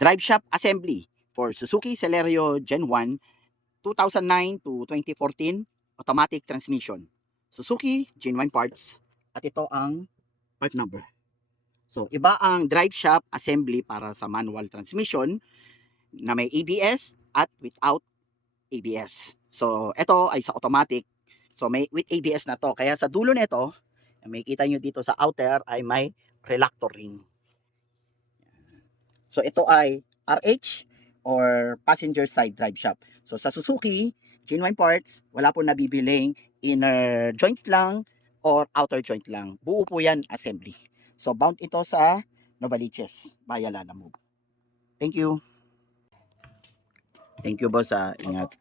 Driveshaft assembly for Suzuki Celerio Gen 1 2009 to 2014 automatic transmission. Suzuki genuine parts at ito ang part number. So iba ang driveshaft assembly para sa manual transmission na may ABS at without ABS. So ito ay sa automatic. So may with ABS na to. Kaya sa dulo nito, may kita nyo dito sa outer ay may reluctor ring. So ito ay RH or passenger side drive shaft. So sa Suzuki, genuine parts, wala po nabibiling inner joints lang or outer joint lang. Buo po yan assembly. So bound ito sa Novaliches, Bayala Move. Thank you. Thank you boss. Ingat.